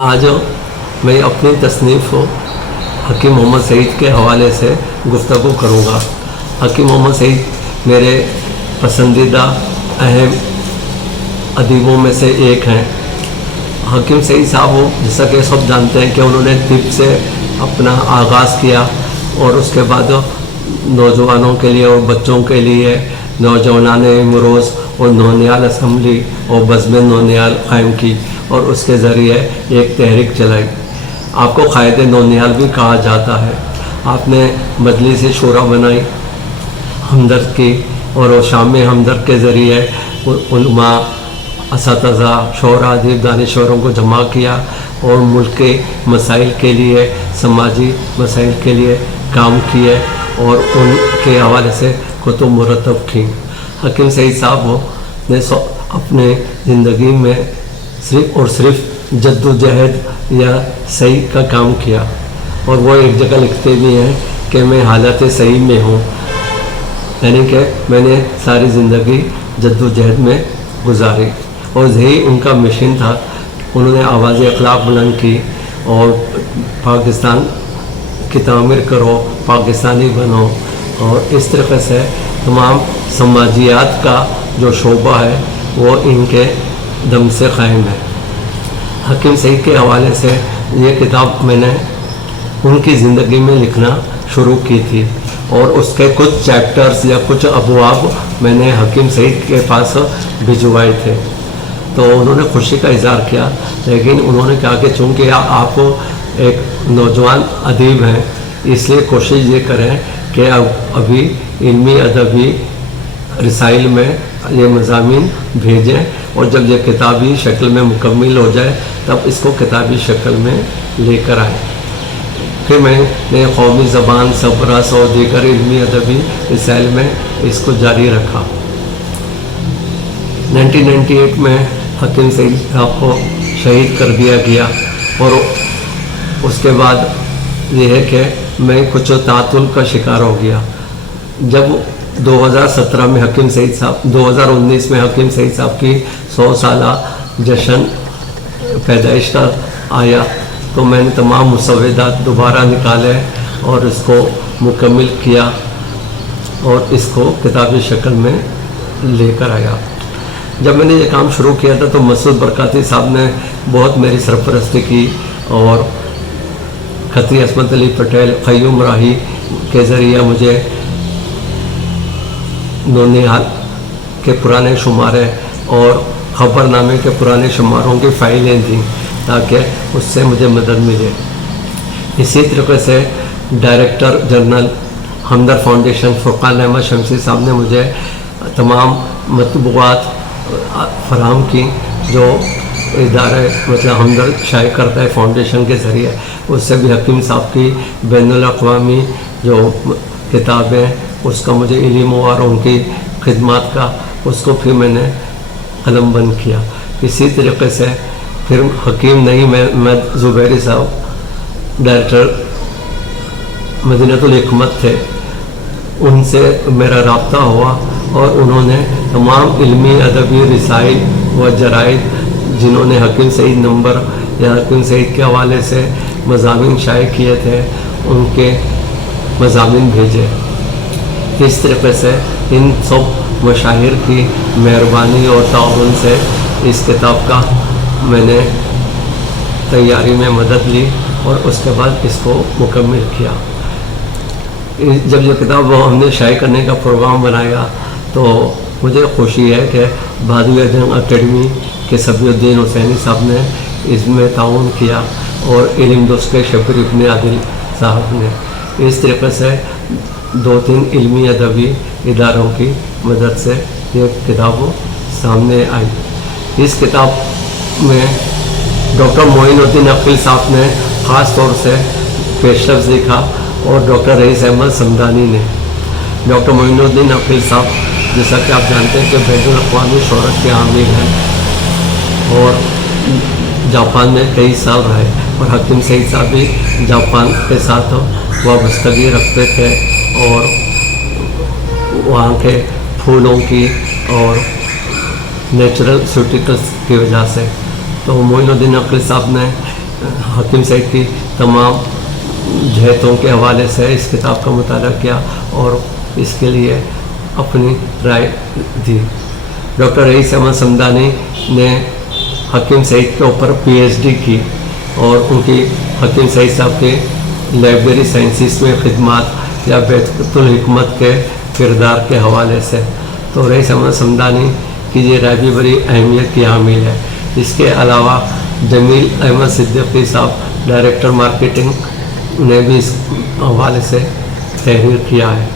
आज मैं अपनी तसनीफ़ हकीम मोहम्मद सईद के हवाले से गुफ्तगू करूँगा। हकीम मोहम्मद सईद मेरे पसंदीदा अहम अदीबों में से एक हैं। हकीम सईद साहब वो जैसा कि सब जानते हैं कि उन्होंने तिब से अपना आगाज़ किया और उसके बाद नौजवानों के लिए और बच्चों के लिए नौजवान इमरोज़ और नौनियाल असम्बली और बज़्म नौनियाल कायम की और उसके ज़रिए एक तहरीक चलाई। आपको क़ायद नौनियाल भी कहा जाता है। आपने मजलिस शूरा बनाई हमदर्द की और शाम हमदर्द के ज़रिए उलमा, असातिज़ा, शोरा, अदीब, दानिश्वरों को जमा किया और मुल्क के मसाइल के लिए, समाजी मसाइल के लिए काम किए और उनके हवाले से कुतुब मुरतब की। हकीम सईद साहब ने अपने ज़िंदगी में सिर्फ़ और सिर्फ जद्दोजहद या सही का काम किया और वो एक जगह लिखते भी हैं कि मैं हालत सही में हूँ, यानी कि मैंने सारी ज़िंदगी जद्दोजहद में गुजारी और यही उनका मिशन था। उन्होंने आवाज़ अखलाक बुलंद की और पाकिस्तान की तामीर करो, पाकिस्तानी बनो, और इस तरह से तमाम समाजियात का जो शोबा है वो इनके दम से क़ायम है। हकीम सईद के हवाले से ये किताब मैंने उनकी ज़िंदगी में लिखना शुरू की थी और उसके कुछ चैप्टर्स या कुछ अबवाब मैंने हकीम सईद के पास भिजवाए थे। तो उन्होंने खुशी का इज़हार किया, लेकिन उन्होंने कहा कि चूँकि आप एक नौजवान अदीब हैं, इसलिए कोशिश ये करें कि अभी इल्मी अदबी रसाइल में ये मज़ामीन भेजें और जब ये किताबी शक्ल में मुकम्मल हो जाए तब इसको किताबी शक्ल में लेकर आए। फिर मैंने कौमी ज़बान, सबरस और दीगर इल्मी अदबी रसाइल में इसको जारी रखा। 1998 में हकीम सईद साहब को शहीद कर दिया गया और उसके बाद ये है कि मैं कुछ तातुल का शिकार हो गया। जब 2017 में हकीम सईद साहब 2019 में हकीम सईद साहब की 100 साला जश्न पैदाइश का आया तो मैंने तमाम मुसव्वदात दोबारा निकाले और इसको मुकम्मल किया और इसको किताबी शक्ल में लेकर आया। जब मैंने ये काम शुरू किया था तो मसूद बरकाती साहब ने बहुत मेरी सरपरस्ती की और खत्री असमत अली पटेल, क़य्यूम राही के ज़रिए मुझे नौनियाल के पुराने शुमारे और ख़बरनामे के पुराने शुमारों की फ़ाइलें दी ताकि उससे मुझे मदद मिले। इसी तरीके से डायरेक्टर जनरल हमदर्द फाउंडेशन फ़ुरक़ान अहमद शमसी साहब ने मुझे तमाम मतबूआत फराहम की जो इदारे मतलब हमदर्द शाये करता है फाउंडेशन के ज़रिए, उससे भी हकीम साहब की बैनुल अक़वामी जो किताबें उसका मुझे इल्म और उनकी खिदमत का उसको फिर मैंने कलम बंद किया। इसी तरीके से फिर हकीम नहीं मैं ज़ुबैरी साहब डायरेक्टर मदीनतुल हिकमत थे, उनसे मेरा रब्ता हुआ और उन्होंने तमाम इल्मी अदबी रसाइल व जराइद जिन्होंने हकीम सईद नंबर या हकीम सईद के हवाले से मज़ामीन शाये किए थे उनके मज़ामीन भेजे। इस तरीके से इन सब मशाहिर की मेहरबानी और ताउन से इस किताब का मैंने तैयारी में मदद ली और उसके बाद इसको मुकम्मल किया। जब ये किताब हमने शाये करने का प्रोग्राम बनाया तो मुझे खुशी है कि बहादुर जंग अकेडमी के सफीउद्दीन हुसैनी साहब ने इसमें ताउन किया और इल्म दोस्त के शब्बीर इब्न आदिल साहब ने। इस तरीके से 2-3 इल्मी अदबी इदारों की मदद से ये किताब सामने आई। इस किताब में डॉक्टर मोइनुद्दीन अकील साहब ने ख़ास तौर से पेशरफ देखा और डॉक्टर रईस अहमद समदानी ने। डॉक्टर मोइनुद्दीन अकील साहब जैसा कि आप जानते हैं कि बैनुल अक़वामी शोहरत के आमिर हैं और जापान में कई साल रहे और हकीम सईद साहब भी जापान के साथ वाबस्तगी रखते थे और वहाँ के फूलों की और नेचुरल सूटिकल्स की वजह से। तो मोइनुद्दीन अकील साहब ने حکیم سعید کی تمام جہتوں کے حوالے سے اس کتاب کا مطالعہ کیا اور اس کے لیے اپنی رائے دی۔ ڈاکٹر رئیس احمد صمدانی نے حکیم سعید کے اوپر PhD کی اور ان کی حکیم سعید صاحب کے لائبریری سائنسز میں خدمات یا بیت الحکمت کے کردار کے حوالے سے، تو رئیس احمد صمدانی کی یہ رائے بھی بڑی اہمیت کی حامل ہے۔ اس کے علاوہ جمیل احمد صدیقی صاحب ڈائریکٹر مارکیٹنگ نے بھی اس حوالے سے تحریر کیا ہے۔